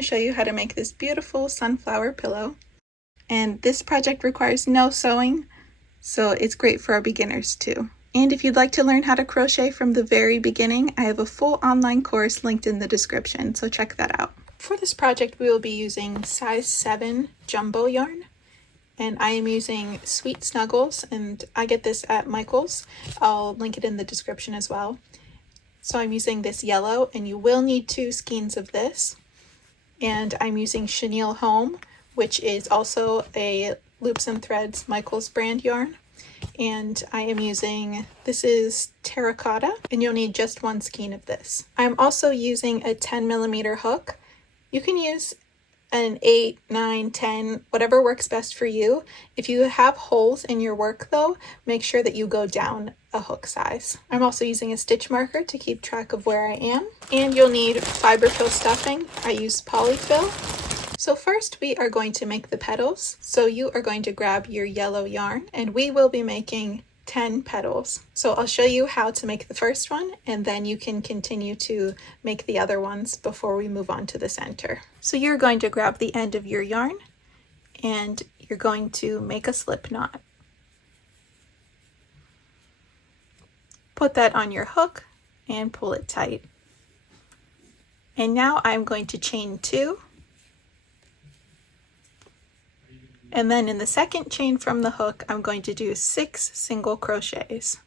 to show you how to make this beautiful sunflower pillow. And this project requires no sewing, so it's great for our beginners too. And if you'd like to learn how to crochet from the very beginning, I have a full online course linked in the description, so check that out. For this project, we will be using size 7 jumbo yarn. And I am using Sweet Snuggles, and I get this at Michael's. I'll link it in the description as well. So I'm using this yellow, and you will need 2 skeins of this. And I'm using Chenille Home, which is also a Loops and Threads Michael's brand yarn. And I am using, this is terracotta, and you'll need just 1 skein of this. I'm also using a 10mm hook. You can use an 8, 9, 10, whatever works best for you. If you have holes in your work though, make sure that you go down a hook size. I'm also using a stitch marker to keep track of where I am. And you'll need fiberfill stuffing. I use polyfill. So first we are going to make the petals. So you are going to grab your yellow yarn, and we will be making 10 petals. So I'll show you how to make the first one, and then you can continue to make the other ones before we move on to the center. So you're going to grab the end of your yarn, and you're going to make a slip knot. Put that on your hook and pull it tight. And now I'm going to chain 2. And then in the second chain from the hook, I'm going to do 6 single crochets.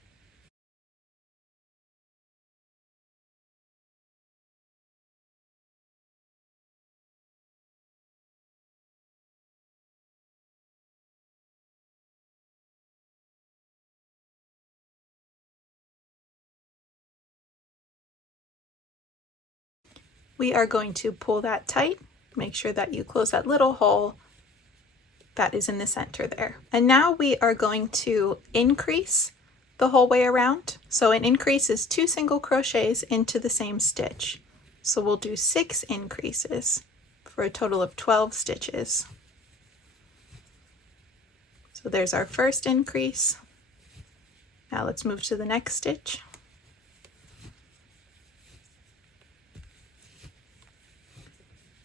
We are going to pull that tight. Make sure that you close that little hole that is in the center there. And now we are going to increase the whole way around. So an increase is 2 single crochets into the same stitch. So we'll do 6 increases for a total of 12 stitches. So there's our first increase. Now let's move to the next stitch.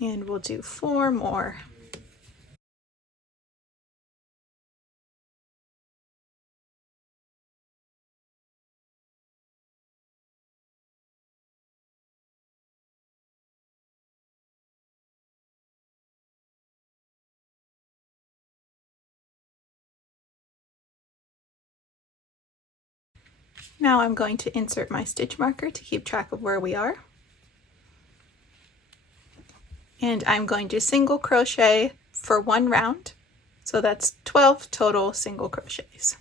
And we'll do 4 more. Now I'm going to insert my stitch marker to keep track of where we are. And I'm going to single crochet for 1 round. So that's 12 total single crochets.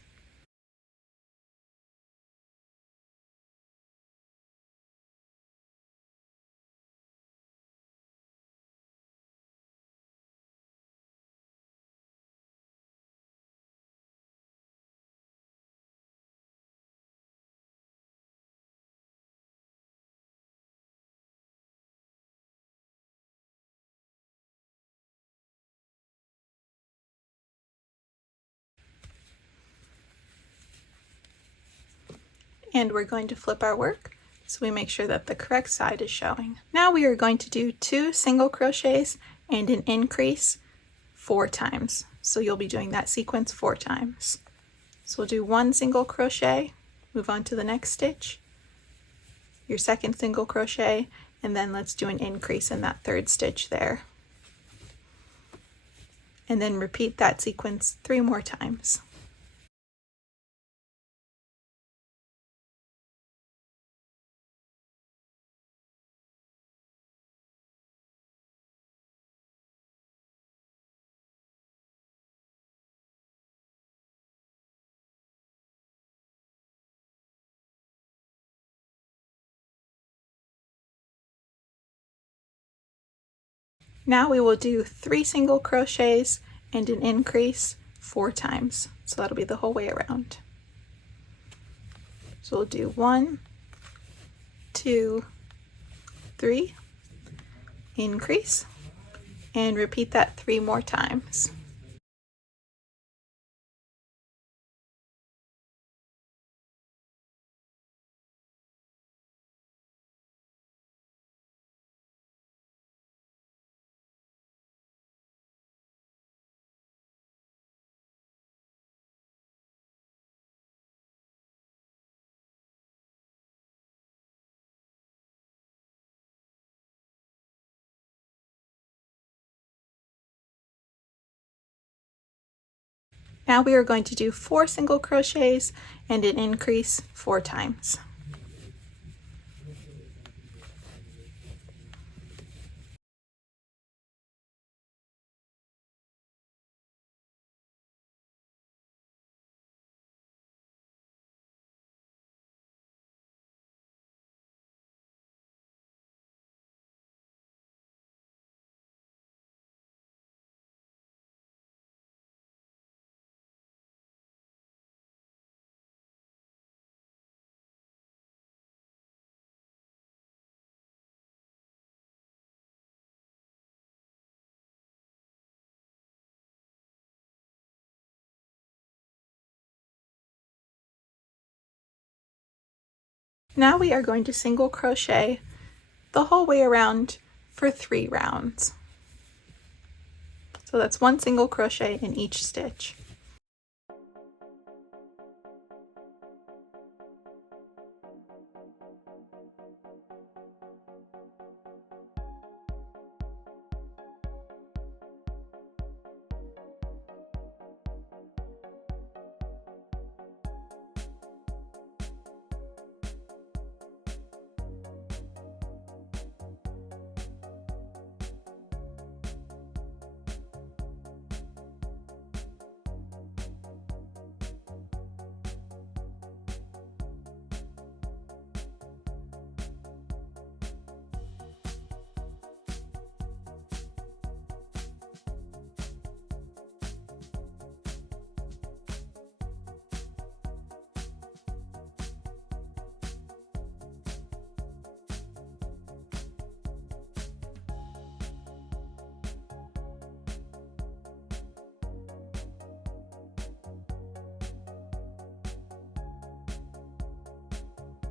And we're going to flip our work so we make sure that the correct side is showing. Now we are going to do 2 single crochets and an increase 4 times. So you'll be doing that sequence 4 times. So we'll do 1 single crochet, move on to the next stitch, your second single crochet, and then let's do an increase in that 3rd stitch there. And then repeat that sequence 3 more times. Now we will do 3 single crochets and an increase 4 times. So that'll be the whole way around. So we'll do 1, 2, 3, increase, and repeat that 3 more times. Now we are going to do 4 single crochets and an increase 4 times. Now we are going to single crochet the whole way around for 3 rounds. So that's 1 single crochet in each stitch.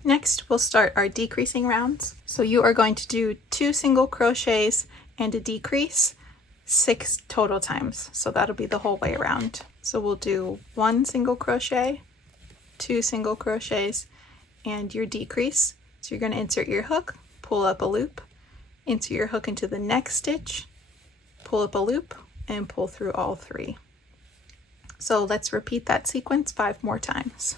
Next, we'll start our decreasing rounds. So you are going to do 2 single crochets and a decrease 6 total times. So that'll be the whole way around. So we'll do 1 single crochet, 2 single crochets, and your decrease. So you're going to insert your hook, pull up a loop, insert your hook into the next stitch, pull up a loop, and pull through all 3. So let's repeat that sequence 5 more times.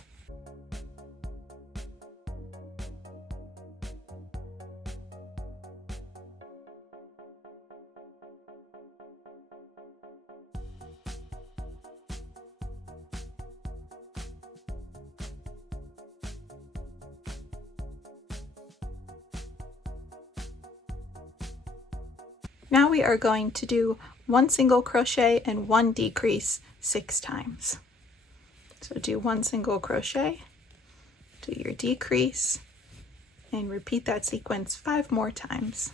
Now we are going to do 1 single crochet and 1 decrease 6 times. So do 1 single crochet, do your decrease, and repeat that sequence 5 more times.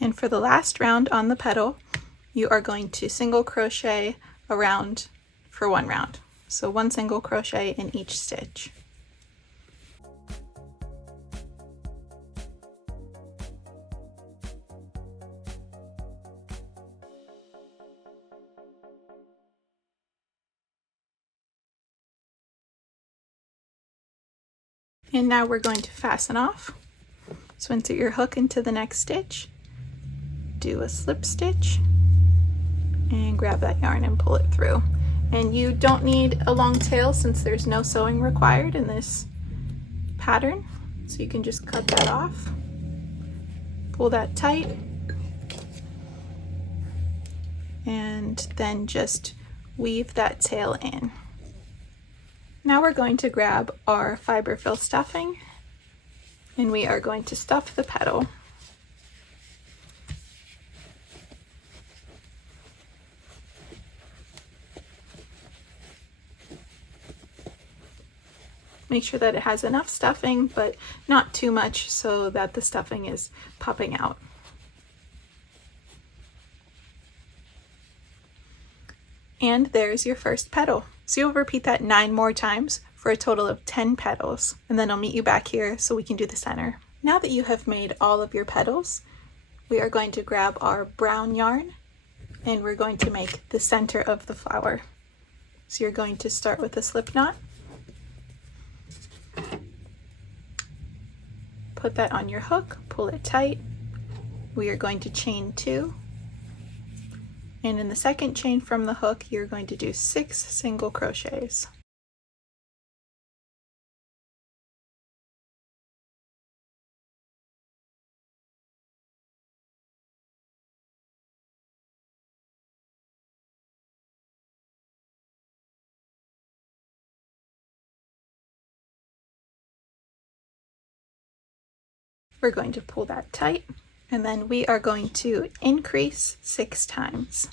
And for the last round on the petal, you are going to single crochet around for 1 round. So 1 single crochet in each stitch. And now we're going to fasten off. So insert your hook into the next stitch, do a slip stitch, and grab that yarn and pull it through. And you don't need a long tail since there's no sewing required in this pattern. So you can just cut that off, pull that tight, and then just weave that tail in. Now we're going to grab our fiber fill stuffing and we are going to stuff the petal. Make sure that it has enough stuffing, but not too much so that the stuffing is popping out. And there's your first petal. So you'll repeat that 9 more times for a total of 10 petals. And then I'll meet you back here so we can do the center. Now that you have made all of your petals, we are going to grab our brown yarn and we're going to make the center of the flower. So you're going to start with a slip knot, put that on your hook, pull it tight. We are going to chain 2, and in the second chain from the hook you're going to do 6 single crochets. We're going to pull that tight, and then we are going to increase 6 times.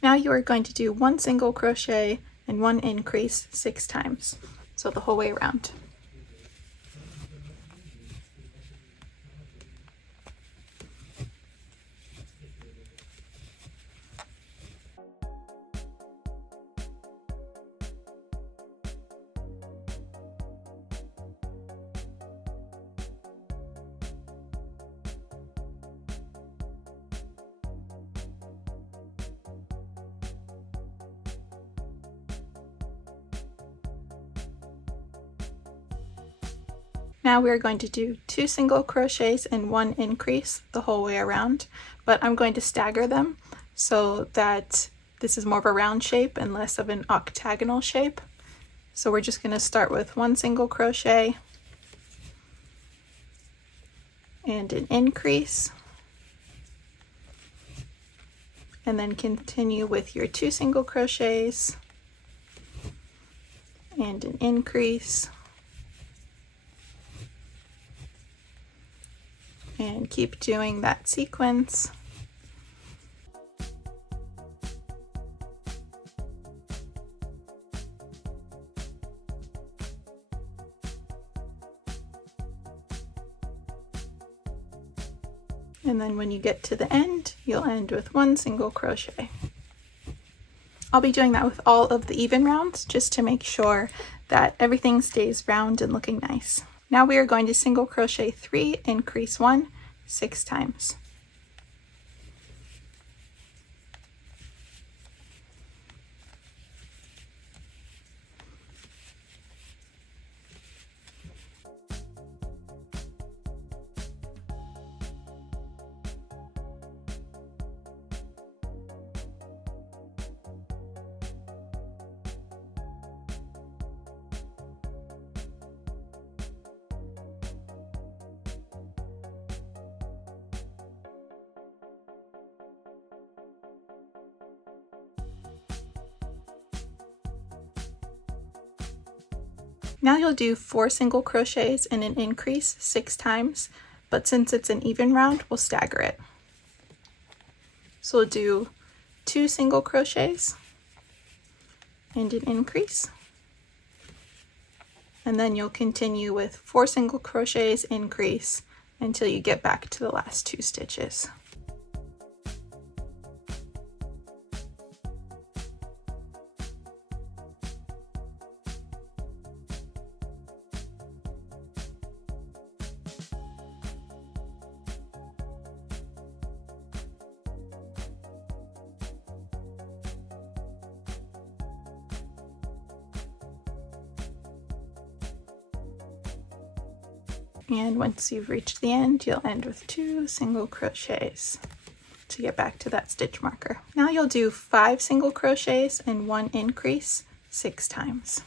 Now you are going to do 1 single crochet and 1 increase 6 times, so the whole way around. Now we're going to do 2 single crochets and 1 increase the whole way around, but I'm going to stagger them so that this is more of a round shape and less of an octagonal shape. So we're just going to start with 1 single crochet and an increase, and then continue with your 2 single crochets and an increase, and keep doing that sequence. And then when you get to the end, you'll end with 1 single crochet. I'll be doing that with all of the even rounds just to make sure that everything stays round and looking nice. Now we are going to single crochet 3, increase 1, 6 times. Now you'll do 4 single crochets and an increase 6 times, but since it's an even round, we'll stagger it. So we'll do 2 single crochets and an increase, and then you'll continue with 4 single crochets, increase, until you get back to the last 2 stitches. And once you've reached the end, you'll end with 2 single crochets to get back to that stitch marker. Now you'll do 5 single crochets and 1 increase 6 times.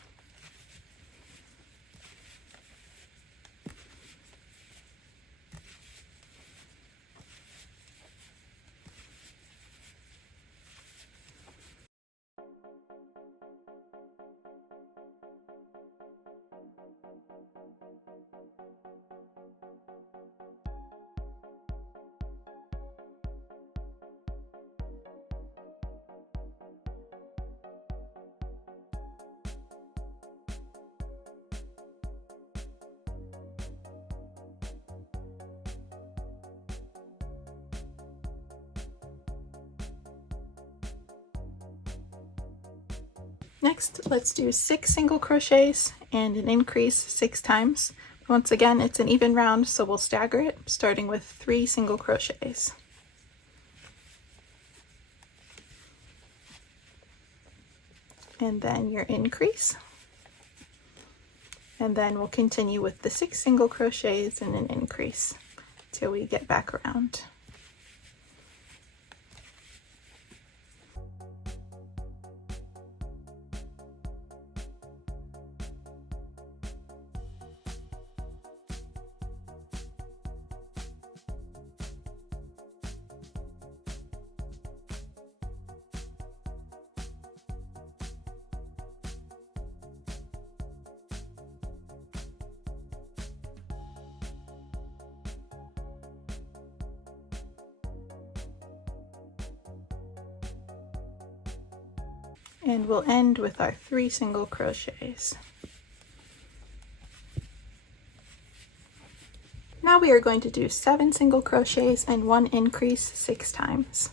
Next, let's do 6 single crochets and an increase 6 times. Once again, it's an even round, so we'll stagger it, starting with 3 single crochets. And then your increase. And then we'll continue with the 6 single crochets and an increase till we get back around. And we'll end with our 3 single crochets. Now we are going to do 7 single crochets and 1 increase 6 times.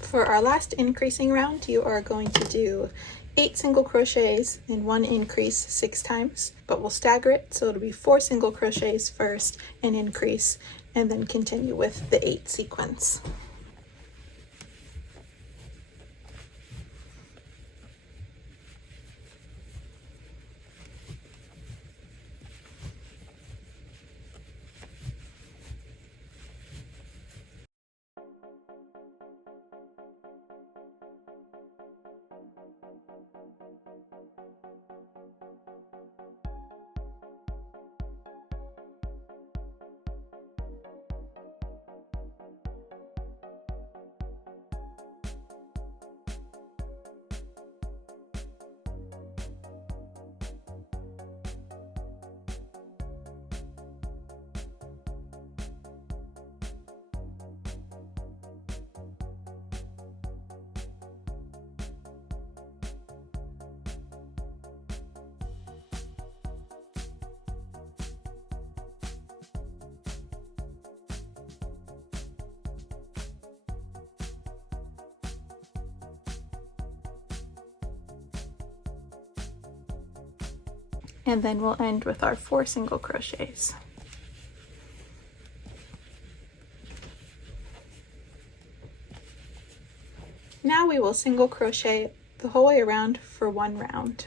For our last increasing round, you are going to do 8 single crochets and 1 increase 6 times, but we'll stagger it, so it'll be 4 single crochets first, an increase, and then continue with the 8 sequence. And then we'll end with our 4 single crochets. Now we will single crochet the whole way around for 1 round.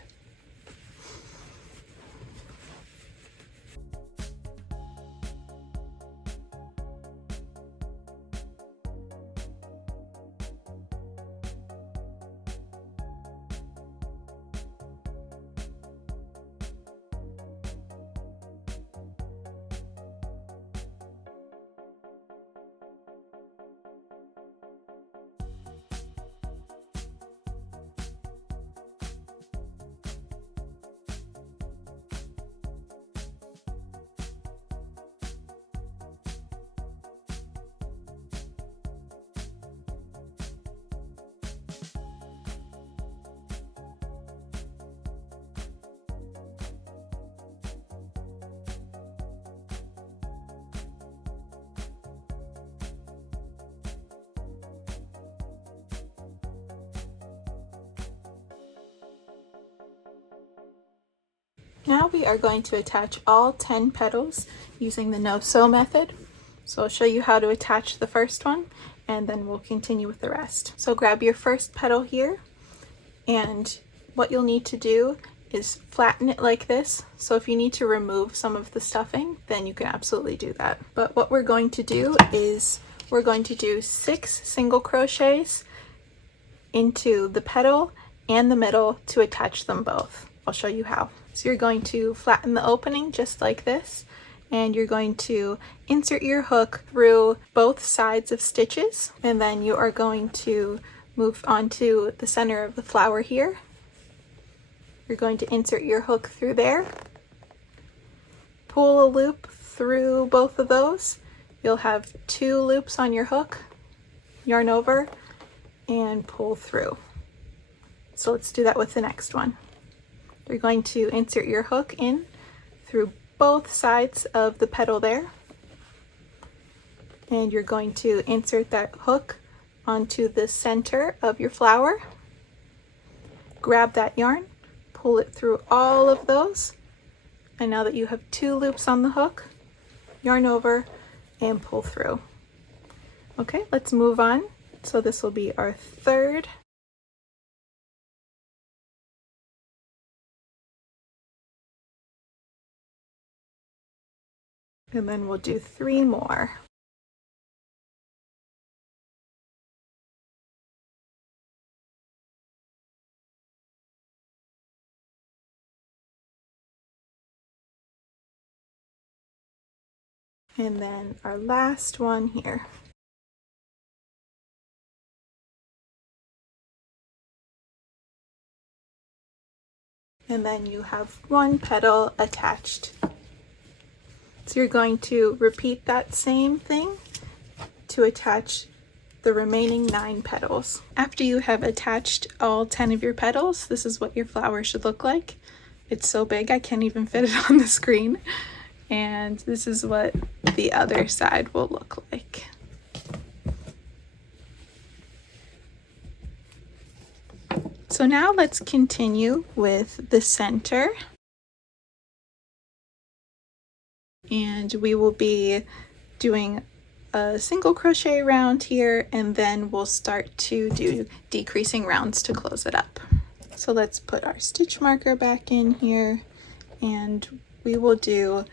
Now we are going to attach all 10 petals using the no-sew method. So I'll show you how to attach the first one and then we'll continue with the rest. So grab your first petal here, and what you'll need to do is flatten it like this. So if you need to remove some of the stuffing, then you can absolutely do that. But what we're going to do is we're going to do 6 single crochets into the petal and the middle to attach them both. I'll show you how. So you're going to flatten the opening just like this, and you're going to insert your hook through both sides of stitches, and then you are going to move onto the center of the flower here. You're going to insert your hook through there, pull a loop through both of those. You'll have 2 loops on your hook, yarn over, and pull through. So let's do that with the next one. You're going to insert your hook in through both sides of the petal there, and you're going to insert that hook onto the center of your flower. Grab that yarn, pull it through all of those, and now that you have 2 loops on the hook, yarn over and pull through. Okay, let's move on. So this will be our 3rd. And then we'll do 3 more. And then our last one here. And then you have 1 petal attached. So you're going to repeat that same thing to attach the remaining 9 petals. After you have attached all 10 of your petals, this is what your flower should look like. It's so big I can't even fit it on the screen. And this is what the other side will look like. So now let's continue with the center. And we will be doing a single crochet round here, and then we'll start to do decreasing rounds to close it up. So let's put our stitch marker back in here, and we will do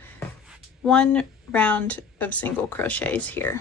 1 round of single crochets here.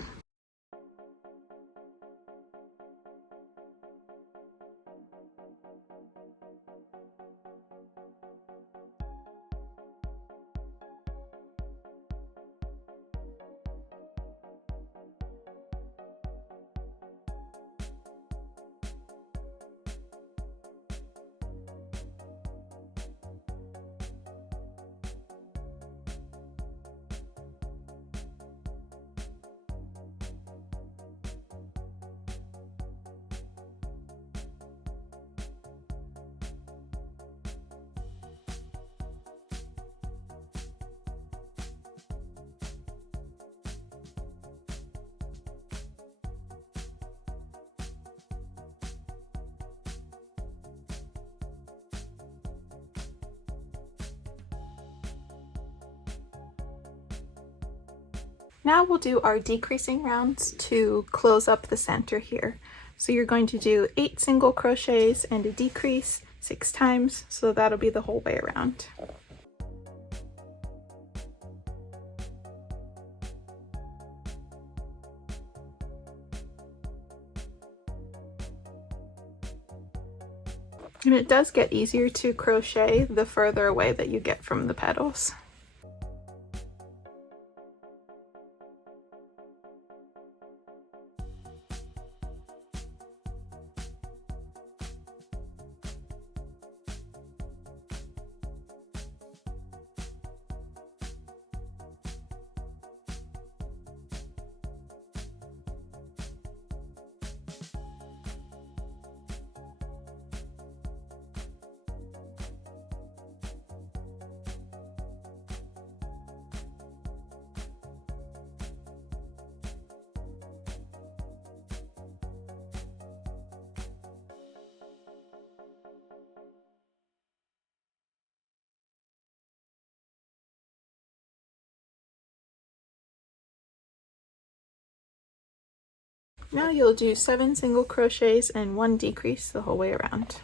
Now we'll do our decreasing rounds to close up the center here. So you're going to do 8 single crochets and a decrease 6 times, so that'll be the whole way around. And it does get easier to crochet the further away that you get from the petals. Now you'll do 7 single crochets and 1 decrease the whole way around.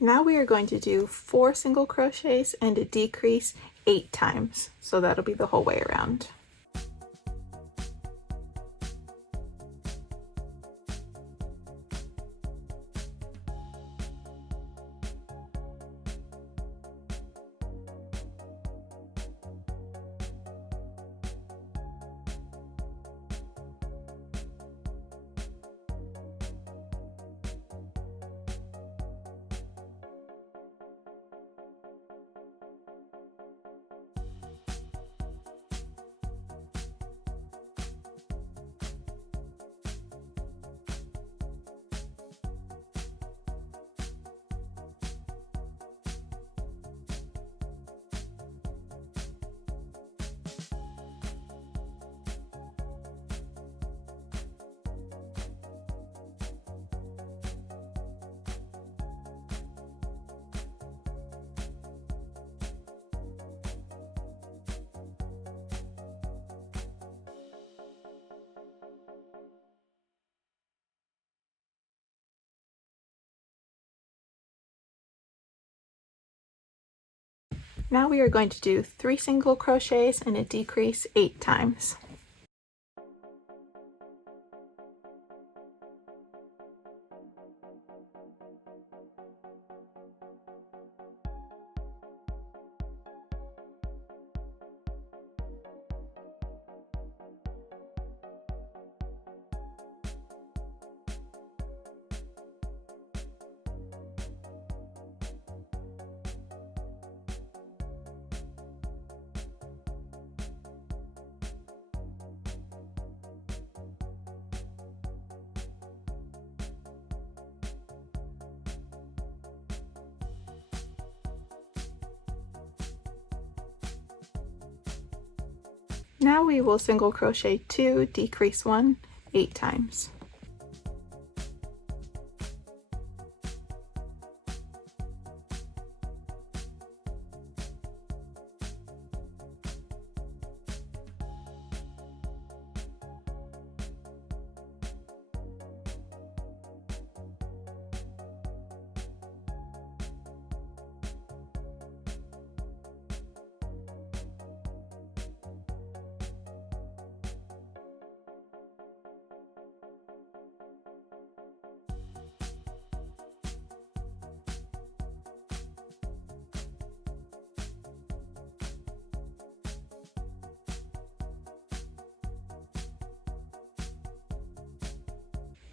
Now we are going to do 4 single crochets and a decrease 8 times, so that'll be the whole way around. Now we are going to do 3 single crochets and a decrease 8 times. Now we will single crochet 2, decrease 1, 8 times.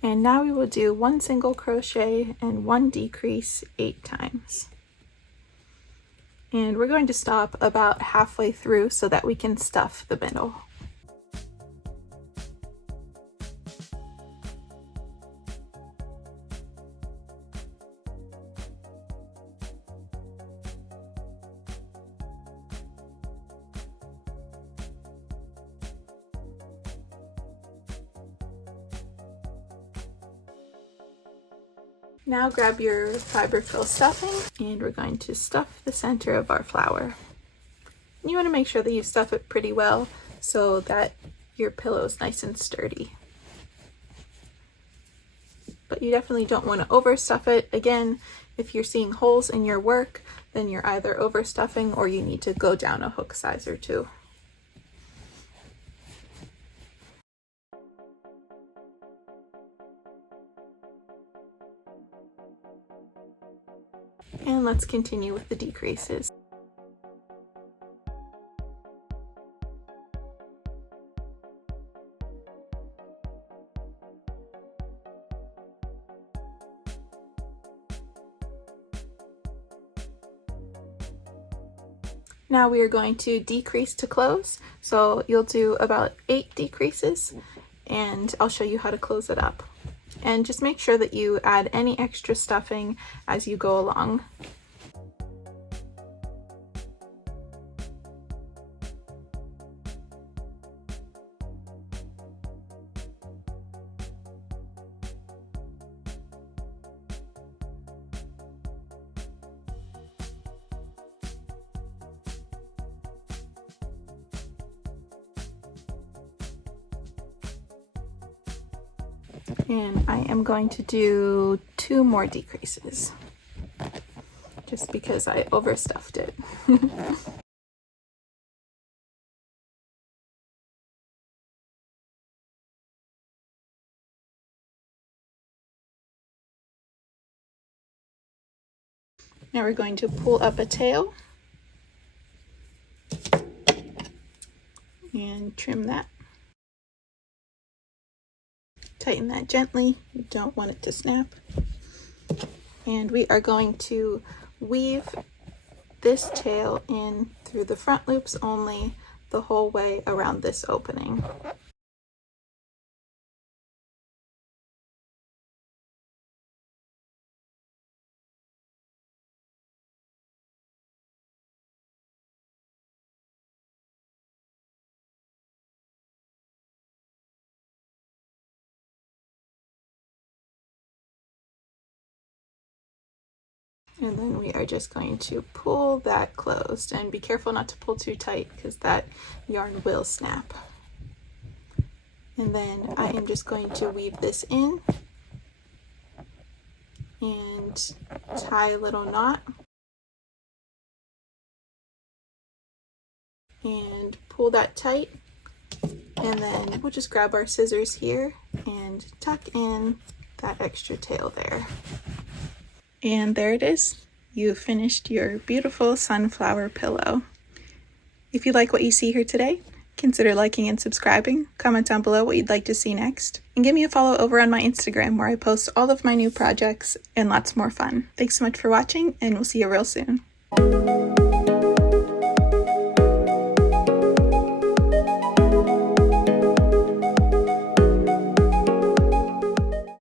And now we will do 1 single crochet and 1 decrease 8 times. And we're going to stop about halfway through so that we can stuff the middle. Now grab your fiber fill stuffing and we're going to stuff the center of our flower. You want to make sure that you stuff it pretty well so that your pillow is nice and sturdy. But you definitely don't want to overstuff it. Again, if you're seeing holes in your work, then you're either overstuffing or you need to go down a hook size or 2. And let's continue with the decreases. Now we are going to decrease to close. So you'll do about 8 decreases and I'll show you how to close it up. And just make sure that you add any extra stuffing as you go along. And I am going to do 2 more decreases. just because I overstuffed it. Now we're going to pull up a tail and trim that. Tighten that gently, you don't want it to snap. And we are going to weave this tail in through the front loops only the whole way around this opening. And then we are just going to pull that closed, and be careful not to pull too tight because that yarn will snap. And then I am just going to weave this in and tie a little knot and pull that tight. And then we'll just grab our scissors here and tuck in that extra tail there. And there it is. You finished your beautiful sunflower pillow. If you like what you see here today, consider liking and subscribing. Comment down below what you'd like to see next. And give me a follow over on my Instagram where I post all of my new projects and lots more fun. Thanks so much for watching, and we'll see you real soon.